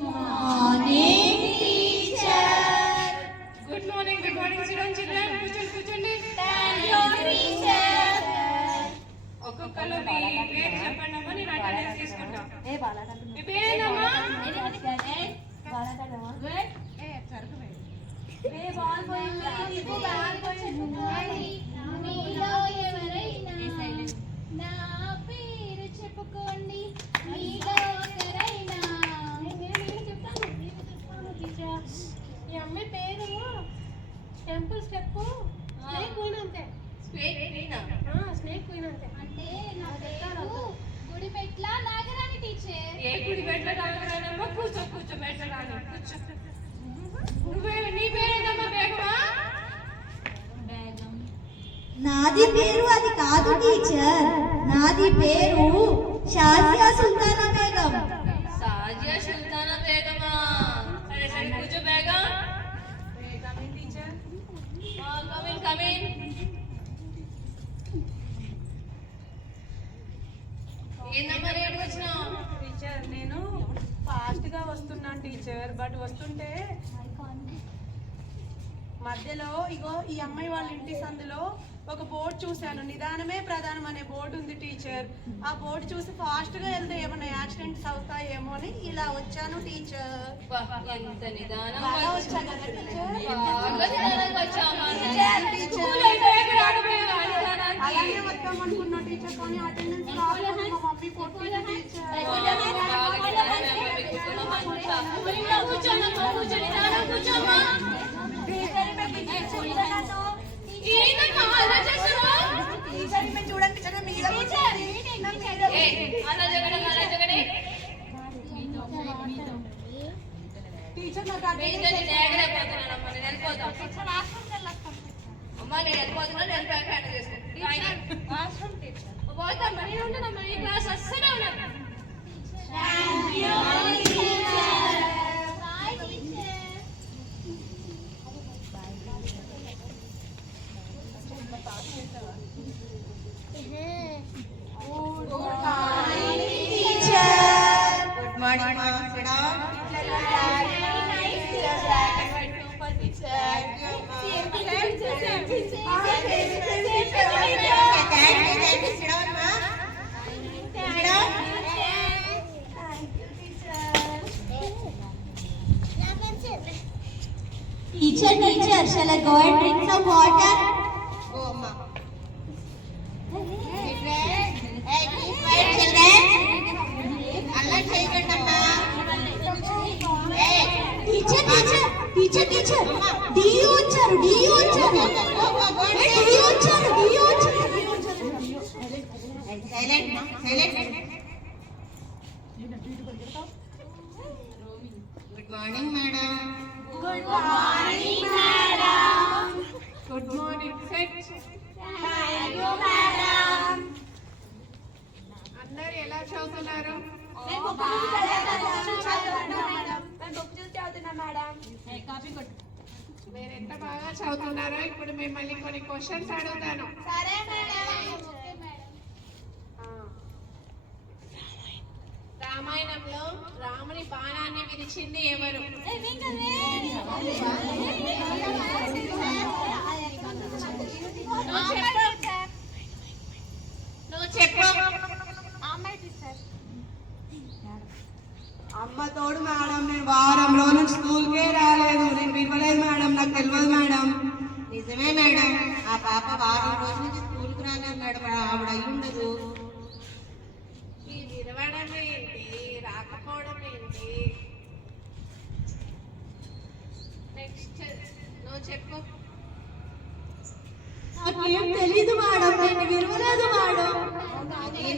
Morning teacher. Good morning children. కూర్చోండి. ఒక్కొక్కరు మీ పేరు చెప్పండి అమ్మా, నేను అటెండెన్స్ తీసుకుంటా. మీ పేరేనమ్మా? నా పేరు చెప్పుకోండి మీలో ఒకరైనా. ఈ అమ్మాయి పేరు టెంపుల్ స్టెప్ స్నేక్ క్వీన్ అంతే. స్నేక్ క్వీన్ అంతే. అంటే నా పేరు గుడిపెట్ల నాగరాణి టీచర్. ఏ గుడిపెట్ల నాగరాణమ్మ? కూర్చో పెట్టరాని కూర్చో. నీ పేరేంటమ్మా? బేగమా? నాది పేరు అది కాదు టీచర్, నాది పేరు షాజియా సుల్తానా బేగం. సాజియా సుల్తానా బేగమా? సరే కూర్చో బేగం. కమిన్. ఏందమ్మా రేటు వచ్చినావు? టీచర్ నేను ఫాస్ట్ గా వస్తున్నాను టీచర్, బట్ వస్తుంటే మధ్యలో ఇగో ఈ అమ్మాయి వాళ్ళ ఇంటి సందులో ఒక బోర్డు చూశాను, నిదానమే ప్రధానం అనే బోర్డు ఉంది టీచర్. ఆ బోర్డు చూసి ఫాస్ట్ గా వెళ్తే ఏమన్నా యాక్సిడెంట్స్ అవుతాయేమో అని ఇలా వచ్చాను టీచర్. ఎంత నిదానం వచ్చా కదా టీచర్. అలాగే వద్దాం అనుకున్నా టీచర్, కానీ అటెండెన్స్ రాలేదు. మా మమ్మీ కొట్టింది టీచర్. చూడండి టీచర్ నాకు అమ్మా నేను వెళ్ళిపోతున్నా. నేను బ్యాక్ హ్యాండ్ చేసుకుంటాను. పోతామ్మా, నేను ఉంటానమ్మా. ఈ క్లాస్ అస్సలే ఉన్నాను. Good morning Teacher, shall I go and drink some water? Go, Amma. Children, Allah cheyandi amma. Teacher, DU వచ్చారు. Silent. Good morning, madam. Good morning, madam. Good morning set. Thank you, madam. అందరు ఎలా చదువుతున్నారు? మీరు ఎంత బాగా చదువుతున్నారో ఇప్పుడు మిమ్మల్ని కొన్ని క్వశ్చన్స్ అడుగుతాను. సరే మేడం. రామాయణంలో రాముని బాణాన్ని విరిచింది ఎవరు? నువ్వు చెప్పు. అమ్మ తోడు మేడం, నేను వారం రోజులు స్కూల్కే రాలేదు. నేను పిలవలేదు మేడం, నాకు తెలియదు మేడం. నిజమే మేడం, ఆ పాప వారం రోజుల నుంచి స్కూల్కి రాలేదు మేడం. ఆవిడ అయి ఉండదు. ఈ విరవడం ఏంటి, రాకపోవడం ఏంటి? నెక్స్ట్ నువ్వు చెప్పు. నాకేం తెలీదు మేడం, నేను విరవలేదు మేడం.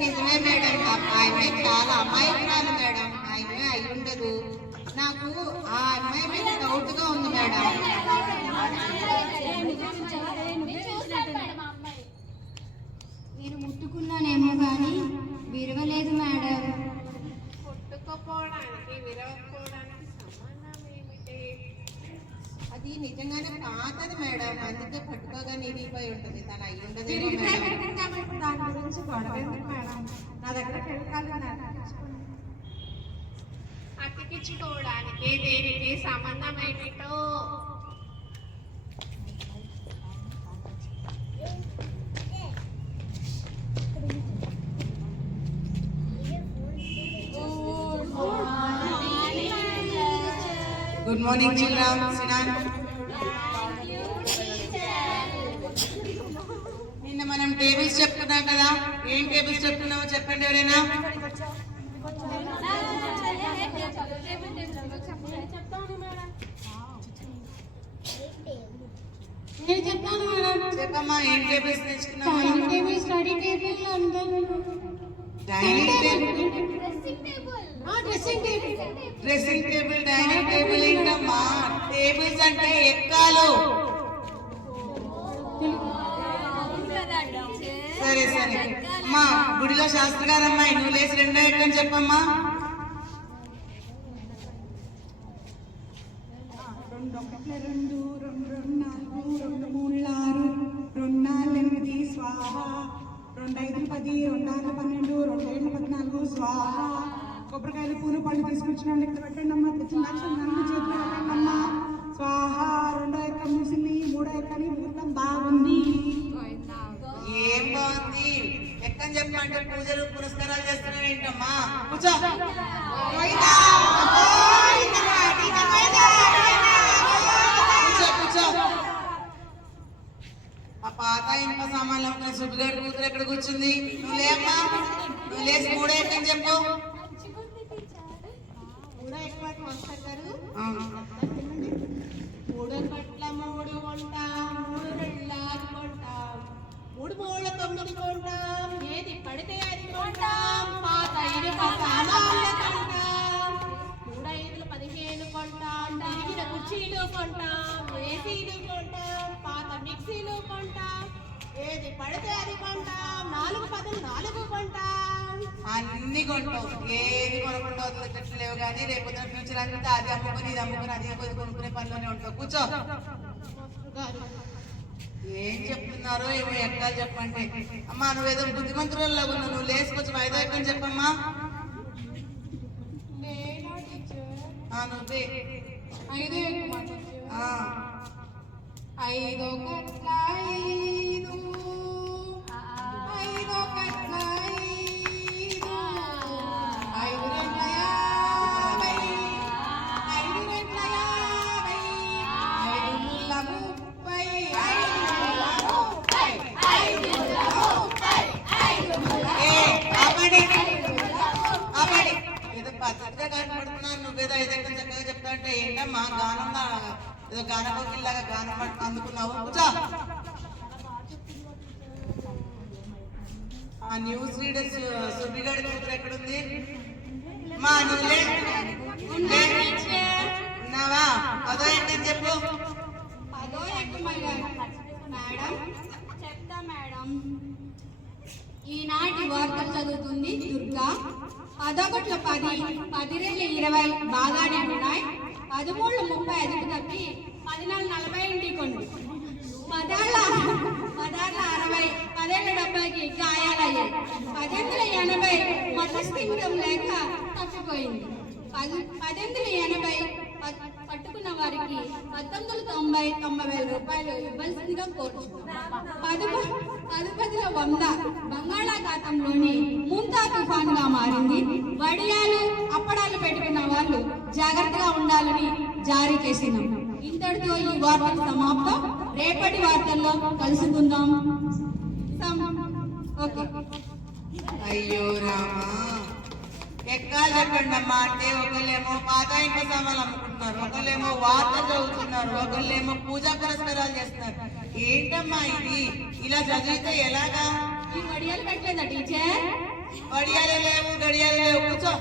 నిజమే మేడం, ఆమె చాలా అమాయకురాలు మేడం. ఆమె అయి ఉండదు. నాకు ఆ అమ్మాయి మీద డౌట్ గా ఉంది మేడం. నేను ముట్టుకున్నానేమో కానీ విరవలేదు మేడం. పుట్టుకపోవడానికి విరవకపోవడానికి సంబంధం ఏమిటి? అది నిజంగానే పాతది మేడం, అందుకే పట్టుకోగానే ఇరిగిపోయి ఉంటుంది. తను అయి ఉండదు దాని గురించి గొడవ ఎందుకు మేడం? నా దగ్గర అతికించుకోవడానికి దేనికి సంబంధం ఏమిటో. Good morning children. సినాన్, నిన్న మనం టేబుల్స్ చెప్పుకున్నాం కదా, ఏం టేబుల్స్ చెప్పుకున్నామో చెప్పండి ఎవరైనా. నేను చెప్తాను మేడం. చెప్పమ్మా, ఏం టేబుల్స్ తెచ్చుకున్నాం? Dining table, study table, dining table, dressing table. Dressing table, dining table ఏంటమ్మా? టేబుల్స్ అంటే ఎక్కాలు. సరే సరే అమ్మా, గుడిలో శాస్త్రి గారమ్మాయి నువ్వు లేచి రెండో ఎక్కని చెప్పమ్మా. రెండు ఒకట్ల రెండు, రెండు రెండు నాలుగు, రెండు మూడు ఆరు, రెండు నాలుగు ఎనిమిది స్వాహ, రెండు ఐదు 10, రెండు ఆరు 12, రెండు ఏళ్ళు 14 స్వాహ. కొబ్బరికాయలు పూలు పళ్ళు తీసుకొచ్చిన లెక్క పెట్టండి అమ్మా. తెచ్చిన లక్షలు నన్ను చేతులు పెట్టండి అమ్మా. స్వాహ. రెండో ఎక్క మూసింది, మూడో ఎక్కని ముహూర్తం బాగుంది. ఏం బాగుంది ఎక్కని చెప్పంటే పూజలు పురస్కారాలు చేస్తున్నావు ఏంటమ్మా? కూర్చో. కూర్చో. ఆ పాత ఇనుప సామాన్లు అమ్ముకునే సుబ్బిగారి కూతురు ఎక్కడ కూర్చుంది? నువ్వు లేమ్మా, నువ్వు లేచి మూడో ఎక్కని చెప్పు. మూడు పట్ల మూడు కొంటాం, మూడు రెళ్ళాలు కొంటాం, మూడు మూడు 9 కొంటాం, ఏది పడితే అది కొంటాం, పాత ఇనుప సామాన్లు కొంటాం, 3 5 15 కొంటాం, తిరిగిన కుర్చీలు కొంటాం, ఏసీలు కొంటాం, పాత మిక్సీలు కొంటాం, ఏది పడితే అది కొంటాం, 4 10 4 కొంటాం. అన్ని కొంటావు, ఏది కొనకుండా వదిలేటట్లు లేవు. కానీ రేపు ఫ్యూచర్ అంతా అది అమ్ముకుని ఇది అమ్ముకుని అది కొనుక్కునే పనిలోనే ఉంటావు. కూర్చో. ఏం చెప్తున్నారో ఏమో ఎక్కాలి చెప్పండి. అమ్మా నువ్వేదో బుద్ధిమంతురాల్లో ఉన్నావు, నువ్వు లేసుకొచ్చి ఐదో ఎక్కని చెప్పమ్మా. నువ్వే ఐదో కట్ల ఐదు, ఐదో కట్ల ఐదు, 5 రెట్ల 50, 5 రెట్ల 50, 5 ముళ్ళ 30, 5 ముళ్ళ 30. ఏదో పద్ధతిగా కనపడుతున్నాను, నువ్వేదో ఐదెక్కని చక్కగా చెప్తా అంటే ఏంటమ్మా గానం ఏదో గానకోకిల్లాగా గానం అందుకున్నావు. కూర్చో. ఆ న్యూస్ రీడర్స్ సుబ్బిగాడి కూతురు ఎక్కడుంది? మా నువ్వులే ఉన్నావా? అదో ఏంటని చెప్పు. అదో ఎక్కమయ్యా మేడం. చెప్తా మేడం. ఈనాటి వార్తలు చదువుతుంది దుర్గా. 11 10, 10 రెట్లు 20 బాగానే ఉన్నాయి. 13 30 అదుపు తప్పి 14 40 ఇంటికి కొండి. 10 60, 10 70కి గాయాలయ్యాయి. 1880 మతస్థిమితం లేక తప్పిపోయింది. 1880 పట్టుకున్న వారికి 1990 రూపాయలు ఇవ్వాల్సిందిగా కోరుతున్నాం. 10 100 బంగాళాఖాతంలోని ముంతా తుఫానుగా మారింది. వడియాలు అప్పడాలు పెట్టుకున్న వాళ్ళు జాగ్రత్తగా ఉండాలని జారీ చేసినాం. ఇంతటితో ఈ వార్తలు సమాప్తం. రేపటి వార్తల్లో కలుసుకుందాం. ఓకే. అయ్యో రామా, ఎక్కాలి చెప్పండి అమ్మా అంటే ఒకళ్ళేమో పాత ఇంటి సామాన్లు అమ్ముకుంటున్నారు, ఒకళ్ళేమో వార్తలు చదువుతున్నారు, ఒకళ్ళేమో పూజా పురస్కారాలు చేస్తున్నారు. ఏంటమ్మా ఇది? ఇలా చదివితే ఎలాగా? ఈ వడియాలు పెట్టలేదా టీచర్? వడియాలు లేవు, గడియాలు లేవు. కూర్చో.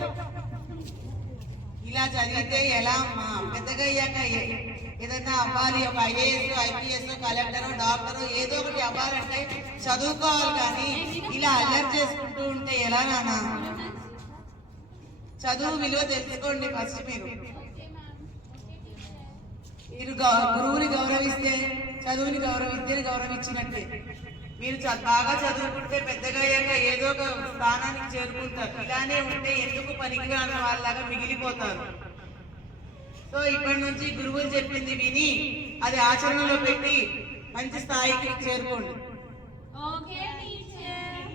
ఇలా చదివితే ఎలా అమ్మా? పెద్దగా అయ్యాక ఏదైనా అవ్వాలి, ఒక IAS, IPS, కలెక్టర్, డాక్టర్ ఏదో ఒకటి అవ్వాలంటే చదువుకోవాలి. కానీ ఇలా అల్లరి చేసుకుంటూ ఉంటే ఎలా నాన్న? చదువు విలువ తెలుసుకోండి ఫస్ట్. మీరు గురువుని గౌరవిస్తే చదువుని విద్యని గౌరవించినట్టే. మీరు బాగా చదువుకుంటే పెద్దగా అయ్యాక ఏదో ఒక స్థానానికి చేరుకుంటారు. ఇలానే ఉంటే ఎందుకు పనికిరాని వాళ్ళలాగా మిగిలిపోతారు. సో ఇప్పటి నుంచి గురువులు చెప్పింది విని అది ఆచరణలో పెట్టి మంచి స్థాయికి చేరుకోండి. Okay teacher.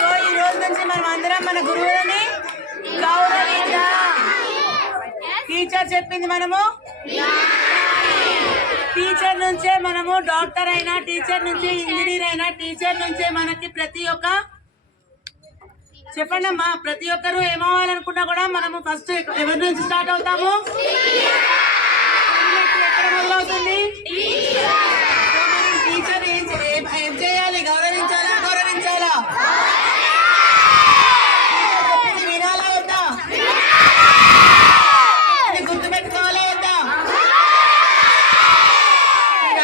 సో ఈ రోజు నుంచి మనం అందరం మన గురువులని గౌరవిద్దాం. టీచర్ చెప్పింది మనము టీచర్ నుంచే మనము డాక్టర్ అయినా, టీచర్ నుంచి ఇంజనీర్ అయినా, టీచర్ నుంచే మనకి ప్రతి ఒక్క చెప్పండి అమ్మా, ప్రతి ఒక్కరు ఏమవ్వాలనుకున్నా కూడా మనము ఫస్ట్ ఎవరి నుంచి స్టార్ట్ అవుతాము? ఎక్కడ మొదలవుతుంది? టీచర్ ఏం చేయాలి? గౌరవించాలా? గౌరవించాలా? వినాలా వద్దా? గుర్తుపెట్టుకోవాలా వద్దా?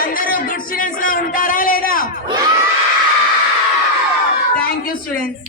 అందరూ గుడ్ స్టూడెంట్స్ లా ఉంటారా లేదా? Thank you students.